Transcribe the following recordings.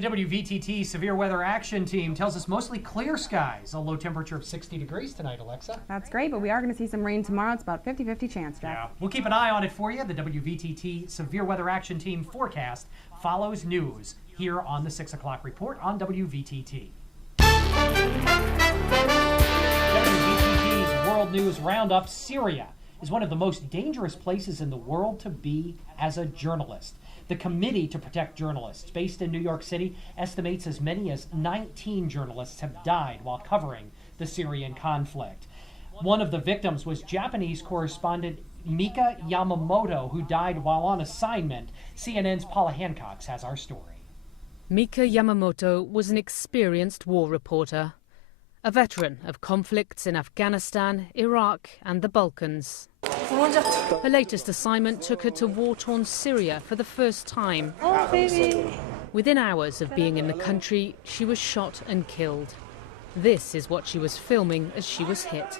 The WVTT Severe Weather Action Team tells us mostly clear skies, a low temperature of 60 degrees tonight, Alexa. That's great, but we are going to see some rain tomorrow. It's about 50-50 chance, Jeff. Yeah, we'll keep an eye on it for you. The WVTT Severe Weather Action Team forecast follows news here on the 6 o'clock report on WVTT. WVTT's World News Roundup. Syria is one of the most dangerous places in the world to be as a journalist. The Committee to Protect Journalists, based in New York City, estimates as many as 19 journalists have died while covering the Syrian conflict. One of the victims was Japanese correspondent Mika Yamamoto, who died while on assignment. CNN's Paula Hancock has our story. Mika Yamamoto was an experienced war reporter, a veteran of conflicts in Afghanistan, Iraq and the Balkans. Her latest assignment took her to war-torn Syria for the first time. Oh, baby. Within hours of being in the country, she was shot and killed. This is what she was filming as she was hit.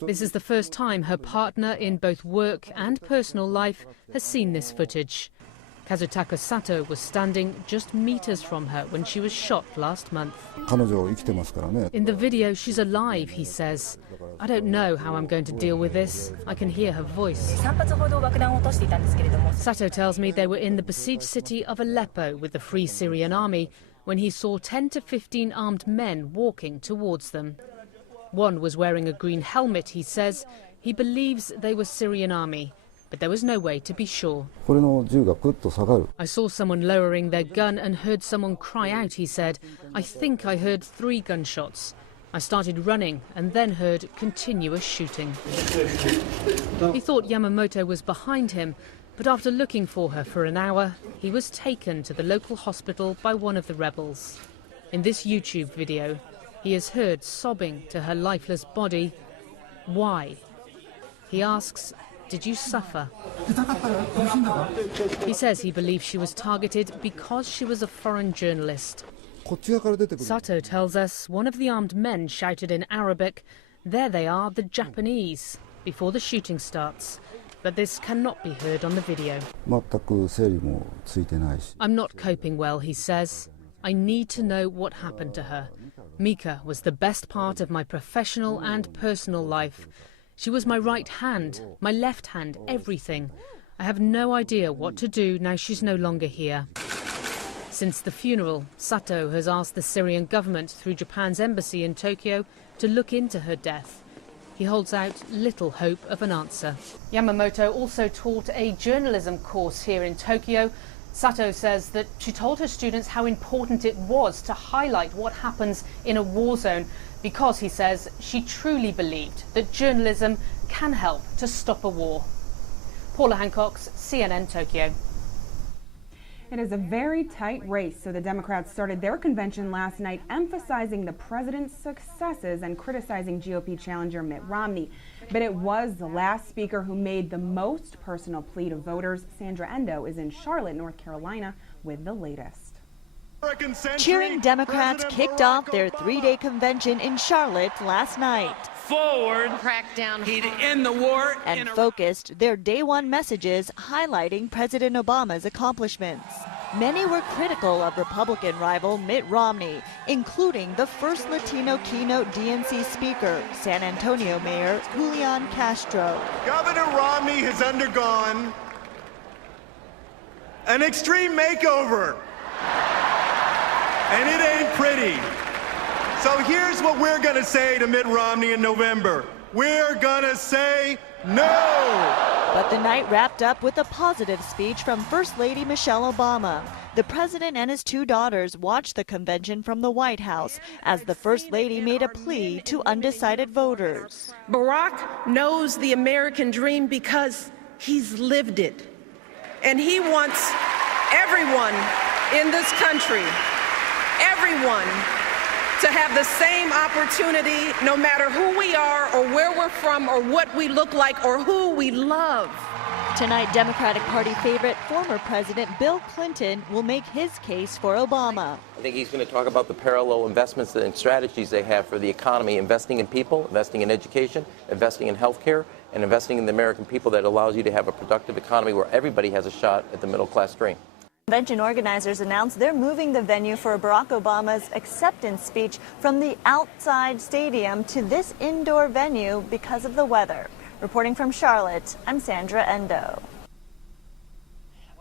This is the first time her partner in both work and personal life has seen this footage. Kazutaka Sato was standing just meters from her when she was shot last month. In the video, she's alive, he says. I don't know how I'm going to deal with this. I can hear her voice. Sato tells me they were in the besieged city of Aleppo with the Free Syrian Army when he saw 10 to 15 armed men walking towards them. One was wearing a green helmet, he says. He believes they were Syrian army, but there was no way to be sure. I saw someone lowering their gun and heard someone cry out, he said. I think I heard 3 gunshots. I started running and then heard continuous shooting. He thought Yamamoto was behind him, but after looking for her for an hour, he was taken to the local hospital by one of the rebels. In this YouTube video, he is heard sobbing to her lifeless body. Why? He asks, did you suffer? He says he believes she was targeted because she was a foreign journalist. Sato tells us one of the armed men shouted in Arabic, there they are, the Japanese, before the shooting starts. But this cannot be heard on the video. I'm not coping well, he says. I need to know what happened to her. Mika was the best part of my professional and personal life. She was my right hand, my left hand, everything. I have no idea what to do now she's no longer here. Since the funeral, Sato has asked the Syrian government through Japan's embassy in Tokyo to look into her death. He holds out little hope of an answer. Yamamoto also taught a journalism course here in Tokyo. Sato says that she told her students how important it was to highlight what happens in a war zone because, he says, she truly believed that journalism can help to stop a war. Paula Hancock, CNN, Tokyo. It is a very tight race, so the Democrats started their convention last night emphasizing the president's successes and criticizing GOP challenger Mitt Romney. But it was the last speaker who made the most personal plea to voters. Sandra Endo is in Charlotte, North Carolina, with the latest. Cheering Democrats kicked off their 3-day convention in Charlotte last night. Forward, crackdown, he'd end the war, and focused their day one messages highlighting President Obama's accomplishments. Many were critical of Republican rival Mitt Romney, including the first Latino keynote DNC speaker, San Antonio Mayor Julian Castro. Governor Romney has undergone an extreme makeover, and it ain't pretty. So here's what we're going to say to Mitt Romney in November. We're going to say no! But the night wrapped up with a positive speech from First Lady Michelle Obama. The president and his 2 daughters watched the convention from the White House as the First Lady made a plea to undecided voters. Barack knows the American dream because he's lived it. And he wants everyone in this country, everyone, to have the same opportunity no matter who we are or where we're from or what we look like or who we love. Tonight, Democratic Party favorite, former President Bill Clinton, will make his case for Obama. I think he's going to talk about the parallel investments and strategies they have for the economy, investing in people, investing in education, investing in health care, and investing in the American people that allows you to have a productive economy where everybody has a shot at the middle class dream. Convention organizers announced they're moving the venue for Barack Obama's acceptance speech from the outside stadium to this indoor venue because of the weather. Reporting from Charlotte, I'm Sandra Endo.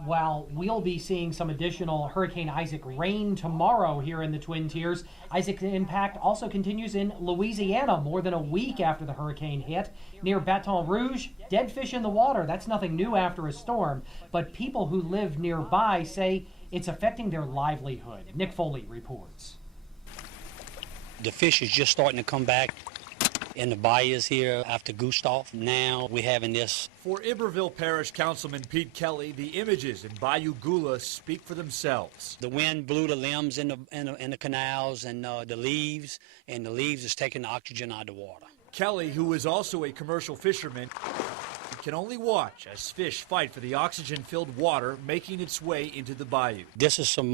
Well, we'll be seeing some additional Hurricane Isaac rain tomorrow here in the Twin Tiers. Isaac's impact also continues in Louisiana more than a week after the hurricane hit. Near Baton Rouge, dead fish in the water. That's nothing new after a storm, but people who live nearby say it's affecting their livelihood. Nick Foley reports. The fish is just starting to come back in the bayous here after Gustav. Now we're having this. For Iberville Parish Councilman Pete Kelly, the images in Bayou Gula speak for themselves. The wind blew the limbs in the canals and the leaves is taking the oxygen out of the water. Kelly, who is also a commercial fisherman, can only watch as fish fight for the oxygen-filled water making its way into the bayou. This is some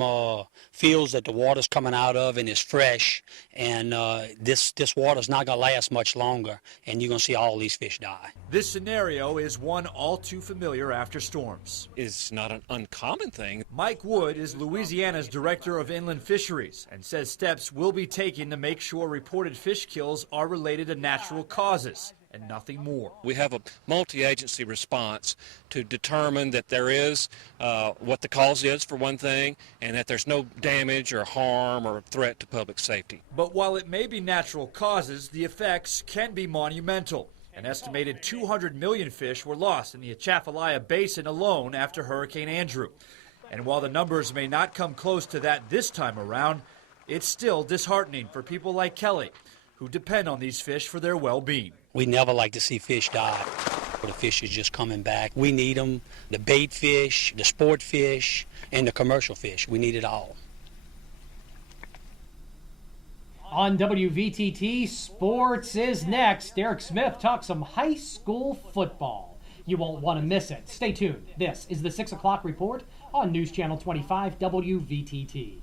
fields that the water's coming out of and it's fresh, and this water's not going to last much longer, and you're going to see all these fish die. This scenario is one all too familiar after storms. It's not an uncommon thing. Mike Wood is Louisiana's director of inland fisheries and says steps will be taken to make sure reported fish kills are related to natural causes and nothing more. We have a multi-agency response to determine that there is what the cause is, for one thing, and that there's no damage or harm or threat to public safety. But while it may be natural causes, the effects can be monumental. An estimated 200 million fish were lost in the Atchafalaya Basin alone after Hurricane Andrew. And while the numbers may not come close to that this time around, it's still disheartening for people like Kelly, who depend on these fish for their well-being. We never like to see fish die. The fish is just coming back. We need them, the bait fish, the sport fish, and the commercial fish. We need it all. On WVTT, sports is next. Derek Smith talks some high school football. You won't want to miss it. Stay tuned. This is the 6 o'clock report on News Channel 25 WVTT.